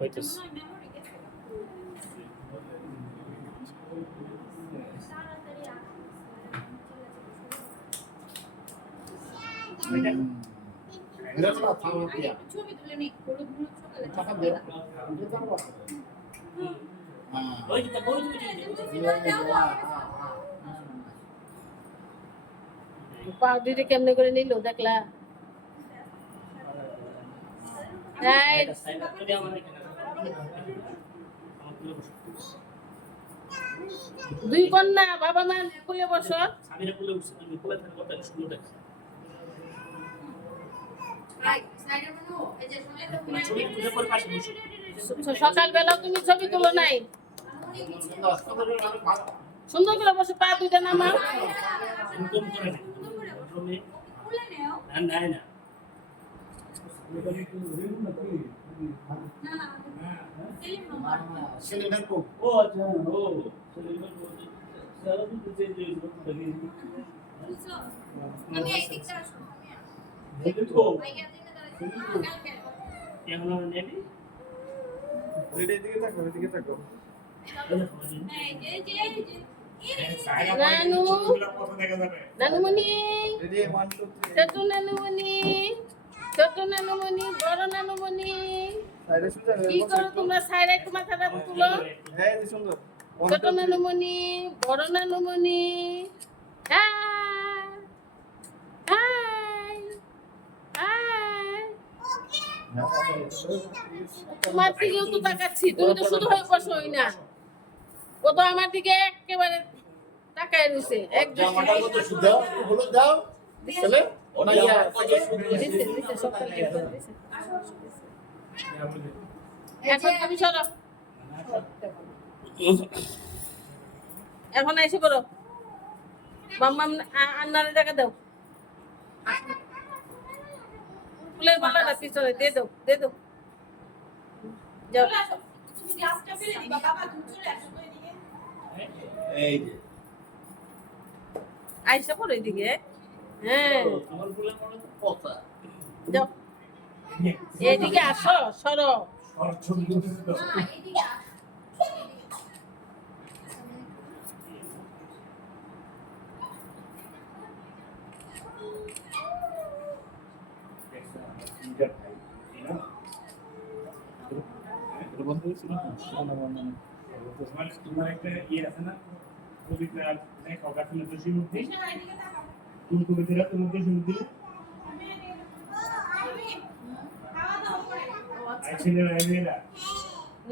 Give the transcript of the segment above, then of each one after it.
হইতেছে পাউডারে কেমনে করে নিল দেখলা? দুই কন্যা বাবা মা কোলে বসো। সকালবেলা তুমি ছবি তুলো নাই? সুন্দর করে বসে পা দুইটা নামাও। নানু নানুমণি ছোট নানুমণি ছোট নানুমণি বড় নানুমণি কি করো তোমরা? সাইডে একটু মাথাটা তুলো। ছোট নানুমণি বড় নানুমণি হাই হাই হাই। তোমার দিকেও তো তাকাচ্ছি, তুমি তো শুধু হয়ে বসোই না। ও তো আমার দিকে একেবারে তাকায় রয়েছে। একদম এখন তুমি সরো, এখন এসে করো। মাম্মা আন্নারে দেখা দাও, ফুলের মালাটা পিছনে দিয়ে দাও, দিয়ে দাও। যাও আইসা পড়ো এদিকে। হ্যাঁ যাও এদিকে আসো, সরো। তোমার একটা ইয়ে আছে না কবিতা গাছের দোষীমূর্তি, কোন কবিতা তোমার দোষীমূর্তি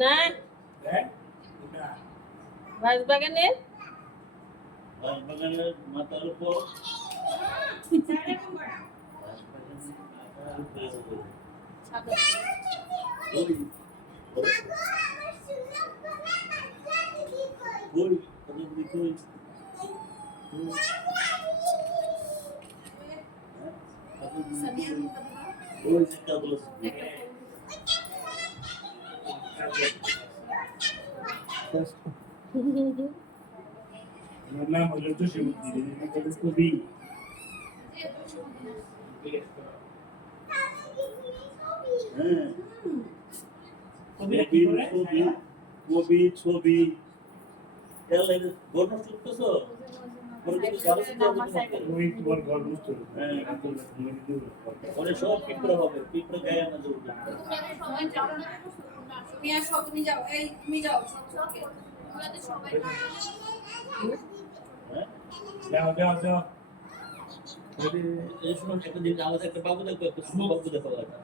না বাগানের মাথার উপর নাম হলো কবি কবি ছবি সব পিঁপড়া হবে, পিঁপড়া গায়ে আনা তুমি যাও, এই তুমি যাও যাও যাও। এই সময় একটা দিন আমাদের একটা বাবু দেখবো, একটা সুন্দর বাবু দেখা লাগে।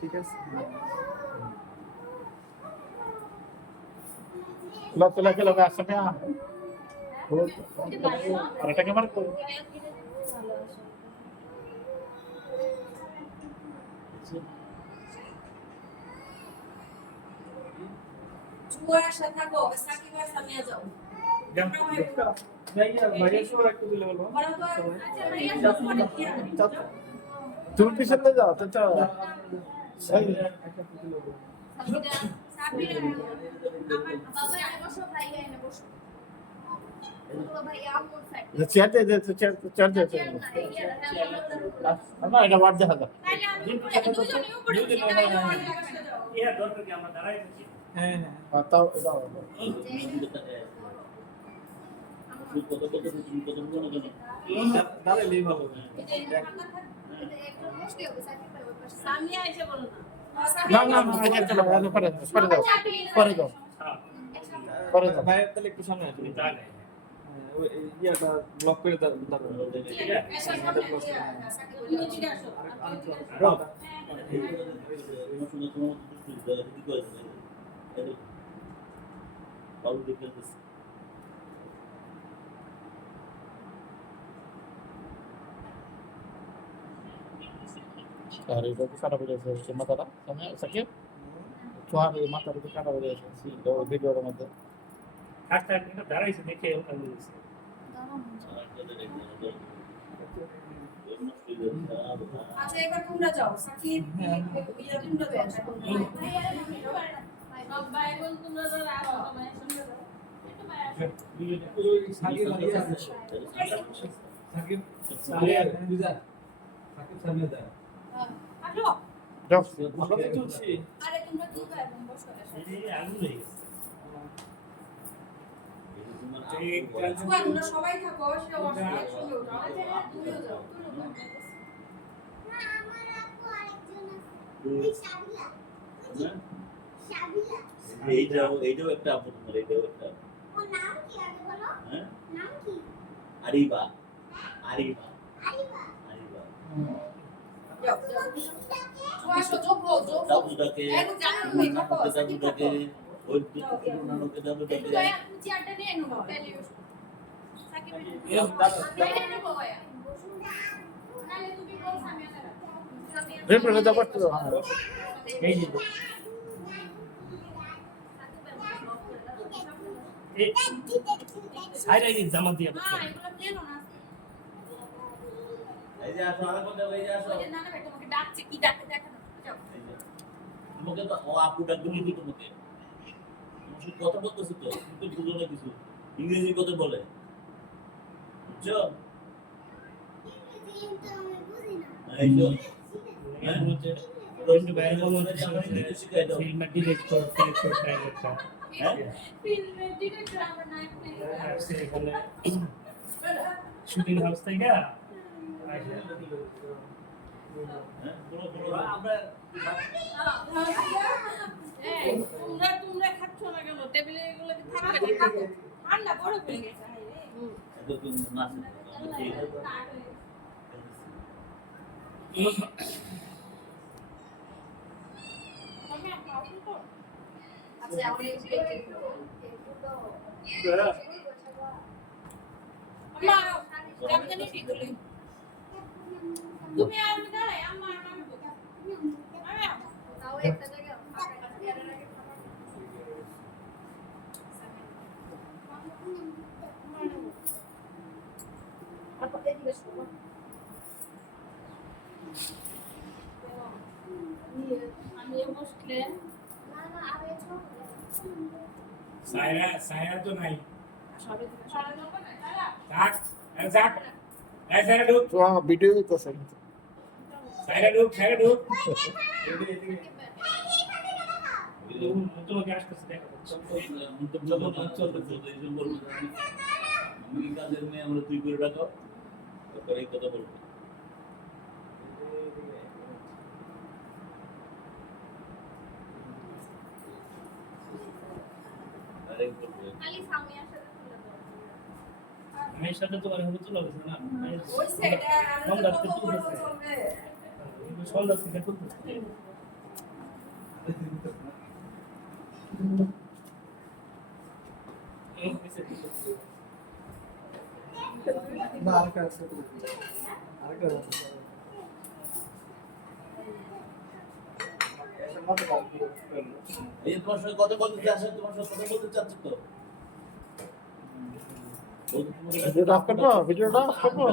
ঠিক আছে laki lo asapnya ada kamar tuh Semua saya tahu, saya kira sampai jauh. তুমি পিছনে যাও চাচা চেয়ার দে চেয়ার দে না এটা বাদ দেখা যাক ইয়া দরকার কি আমরা দাঁড়াই থাকি হ্যাঁ তাও দাও দাঁড়ালেই ভালো সামিয়া এসে বলো না না না পরে দাও পরে দাও ভাইয়ের তাহলে একটু সামনে আসুন তাহলে ওই ইয়াটা ব্লক করে দাও আর এটা কি খারাপ হয়ে গেছে মাথাটা সামনে সাকিব তোমার এই মাথাটা কি খারাপ হয়ে গেছে ভিডিওর মধ্যে থাক থাক এটা দাঁড়াইছে দেখে ওখানে দিয়েছে আচ্ছা এবার তোমরা যাও সাকিব ইয়া তোমরা যাও সব ভাই বোন তোমরা যারা আছো সবাই শুনতে দাও একটু ভাই আসো সাকিব লাগিয়ে আছে সাকিব সামনে যায় আসো যাও আমরা তো চলছি আরে তোমরা কি ভাই বোন বসো এই আলু হয়ে গেছে তোমরা সবাই থাকো সে অবশ্যই একসঙ্গে উঠো তুমিও যাও এইটাও একটা আপু তোমার এইটাও একটা হ্যাঁ আরিবা আরিবা আরিবা আসো যোগ্য দাদুটাকে একদম জানো না থাকো দাদুটাকে ওই নানকে দাদুটাকে চেয়ারটা নিয়ে নেবো তাহলে সাকিব তুমি বল সামিয়া রেপ্রে দাও করতে দাও এই যে এই সাইরা এই জামা দিয়ে না এগুলো কেন না এই যে আসো আরেকবার দাও এই যে আসো ওই যে নানা ভাই তোমাকে ডাকছে কি ডাকে দেখানো যাও তোমাকে তো ও আপুটা তুমি কি তোমাকে তুমি কথা বলতেছো তো কিন্তু বুঝো না কিছু ইংরেজি কথা বলে বুঝছো এই তো going to buy one film director director ফিল্মের ডিরেক্টর আমার নায়ক নেই সেখানে শুটিং হাউস থেকে আমরা এই তোমরা খাচ্ছ না কেন টেবিলে এগুলো কি থাকবে না ঠান্ডা বড় হয়ে গেছে হাই রে এত তুমি নাচ ঠিক আছে আচ্ছা আমরা এই আম্মা জানি ঠিক হলো তুমি আর দাঁড়াই আম্মা আমি বলছি আরে তাও একটা জায়গা আমি বসলে সায়রা তো নাই সবে থাক যাক এই সায়রা ঢুক তো ভিডিও তো সায়রা ঢুক তোমাকে আসতেছে দেখো আমি কাজের মেয়ে আমরা তুই করে রাখো তারপরে এই কথা বলবো আরে বলবো খালি সামিয়ার সাথে তুলে দাও আমি সাথে তো আর হবে চলে গেছে না ওই সেটা আর কত বড় চলবে সন্ধ্যা থেকে তুলতেছে না আরেকটা আছে আরেকটা এই তোমার সঙ্গে কথা বলতে আসে তোমার সঙ্গে কথা বলতে চাচ্ছি তো ও তো তোমাকে ভিডিওটা অফ করবো? ভিডিওটা অফ করবো?